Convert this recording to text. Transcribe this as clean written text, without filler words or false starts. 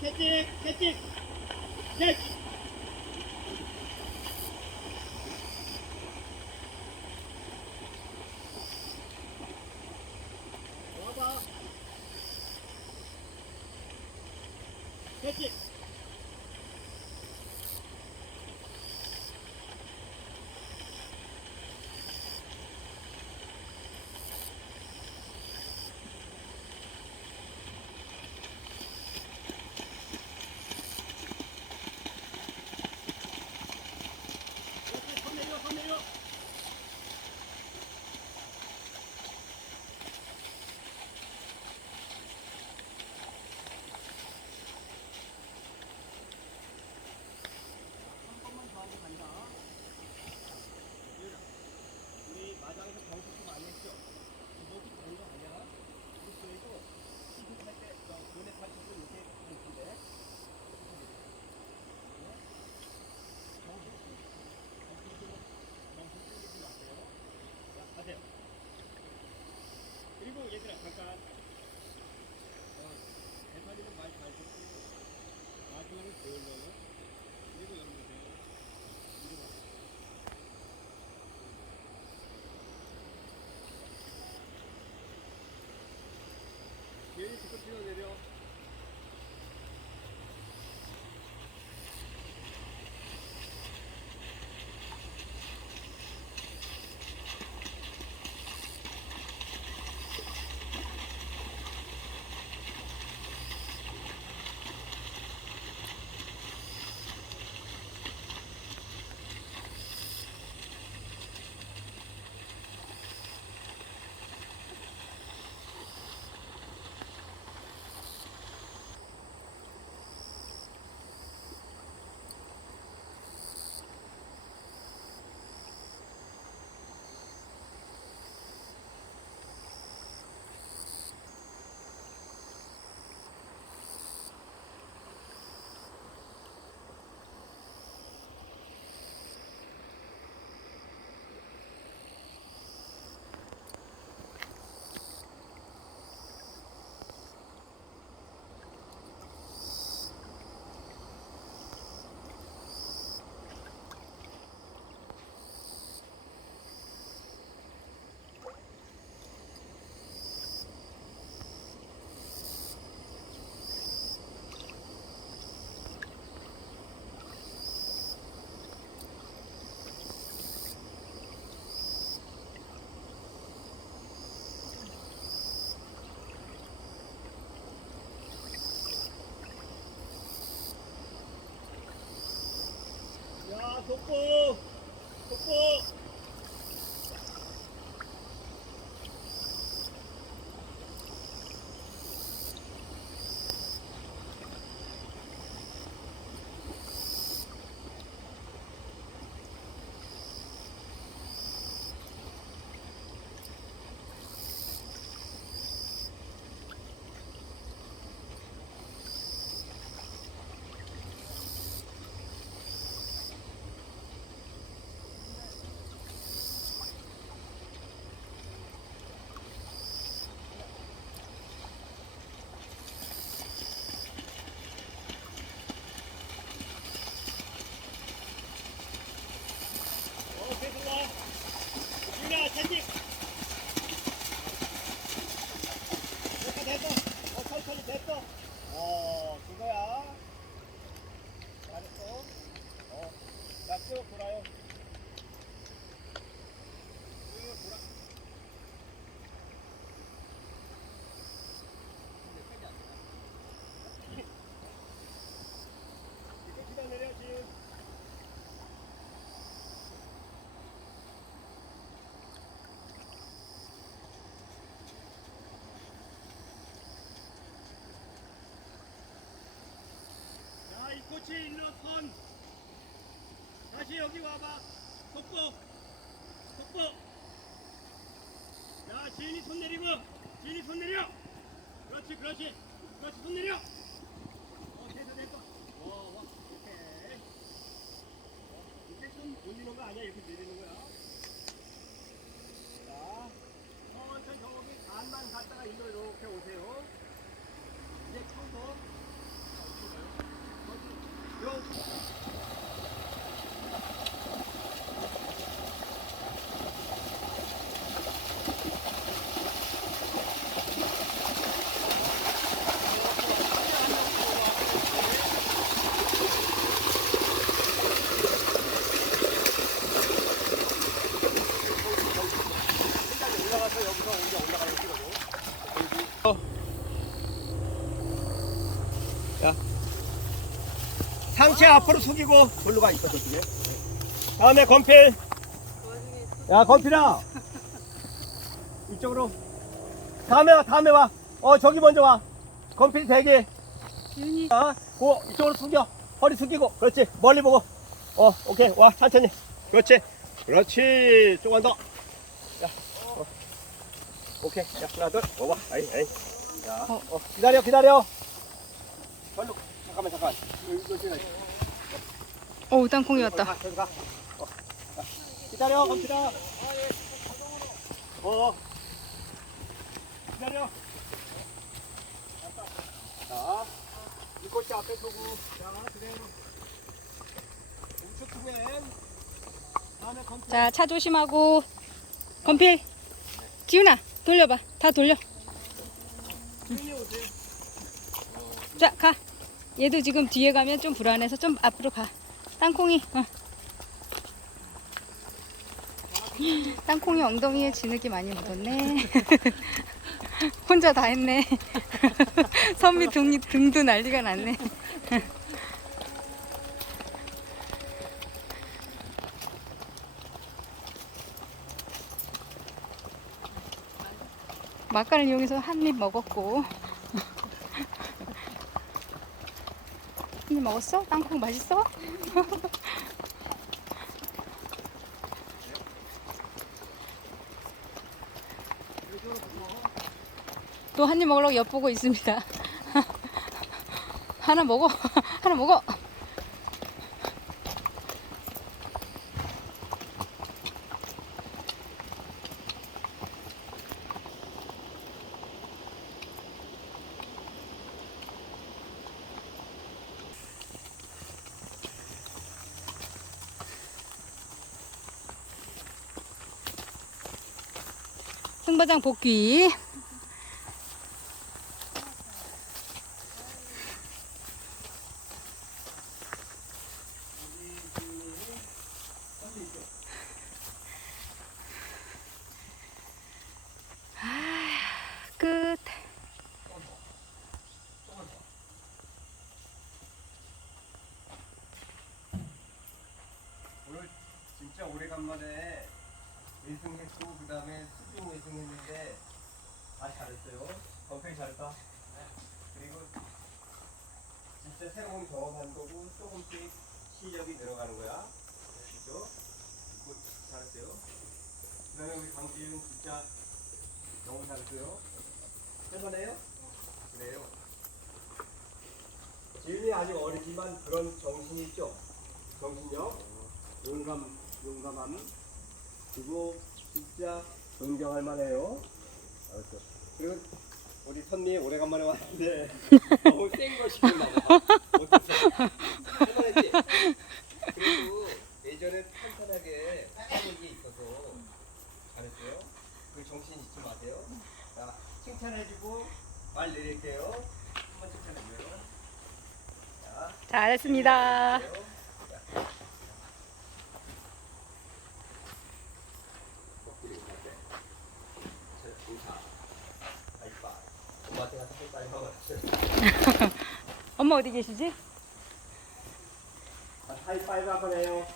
캐치, 캐치, 캐치. 와봐. 캐치. 그렇지, 손 내려, 손 내려. 한 번만 더 하고 간다. 얘들아, 우리 마당에서 경숙도 많이 했죠? 너도 그런 거 아니야? 그래도 시즌할 때, 너네 팔뚝도 이렇게 있는데. 경숙 땡기지 마세요. 자, 가세요. 그리고 얘들아, 잠깐. 대파리는 많이 잘 줬고, 마지막에 보일러는 그리고 여러분들, 이거 봐. 얘이 지금 뛰어내려. 야, 속보! 속보! 계속 와. 유리야, 채팅. 됐어. 천천히 됐어. 그거야. 잘했어. 자, 쭉 돌아요. 쭉 돌아. 이거 기다 내려, 지금. 자, 이 꽃이 일로 선. 다시 여기 와봐. 속보. 속보. 자, 지인이 손 내리고. 지인이 손 내려. 그렇지, 그렇지. 그렇지, 손 내려. 됐어. 와. 오케이. 이렇게 손 올리는 거 아니야. 이렇게 내리는 거야. 자, 천천히 저기 간만 갔다가 일로 이렇게 오세요. 이제 청소. 상체 앞으로 숙이고 돌로 가 있어 저쪽에. 다음에 건필. 야 건필아. 이쪽으로. 다음에 와. 저기 먼저 와. 건필 대기. 이쪽으로 숙여. 허리 숙이고. 그렇지. 멀리 보고. 오케이. 와 천천히. 그렇지. 조금 더. 야. 오케이. 야 하나 둘. 와. 아이. 자. 기다려. 절로. 잠깐만. 땅콩이 왔다. 가. 기다려, 건필아. 기다려. 자, 이 꽃이 앞에 두고. 자, 그대로. 우측 투맨. 다음에 건필. 자, 차 조심하고. 건필. 지훈아, 돌려봐. 다 돌려. 오세요. 자, 가. 얘도 지금 뒤에 가면 좀 불안해서 좀 앞으로 가. 땅콩이. 땅콩이 엉덩이에 진흙이 많이 묻었네. 혼자 다 했네. 선미 등도 난리가 났네. 막간을 이용해서 한 입 먹었고. 한 입 먹었어? 땅콩 맛있어? 또 한 입 먹으려고 엿보고 있습니다. 하나 먹어. 하나 먹어. 승바장 복귀. 끝. 오늘 진짜 오래간만에 예승했고 그 다음에 수중 예승했는데 다 잘했어요. 건필 잘했다. 그리고 진짜 새로운 경험한 거고 조금씩 실력이 늘어가는 거야. 그렇죠? 잘했어요. 그 다음에 우리 강지윤 진짜 너무 잘했어요. 할만해요? 그래요. 지윤이 아직 어리지만 그런 정신이 있죠. 정신력, 용감함, 그리고 진짜 존경할 만해요. 알았죠. 그리고 우리 선미 오래간만에 왔는데 너무 센 거 시키는 거 어땠어? 할만했지? 그리고 예전에 탄탄하게 하는 게 있어서 잘했어요. 그 정신 잊지 마세요. 자, 칭찬해주고 말 내릴게요. 한번 칭찬해줘요. 자, 잘했습니다. 엄마 어디 계시지? 하이파이브 한번 해요.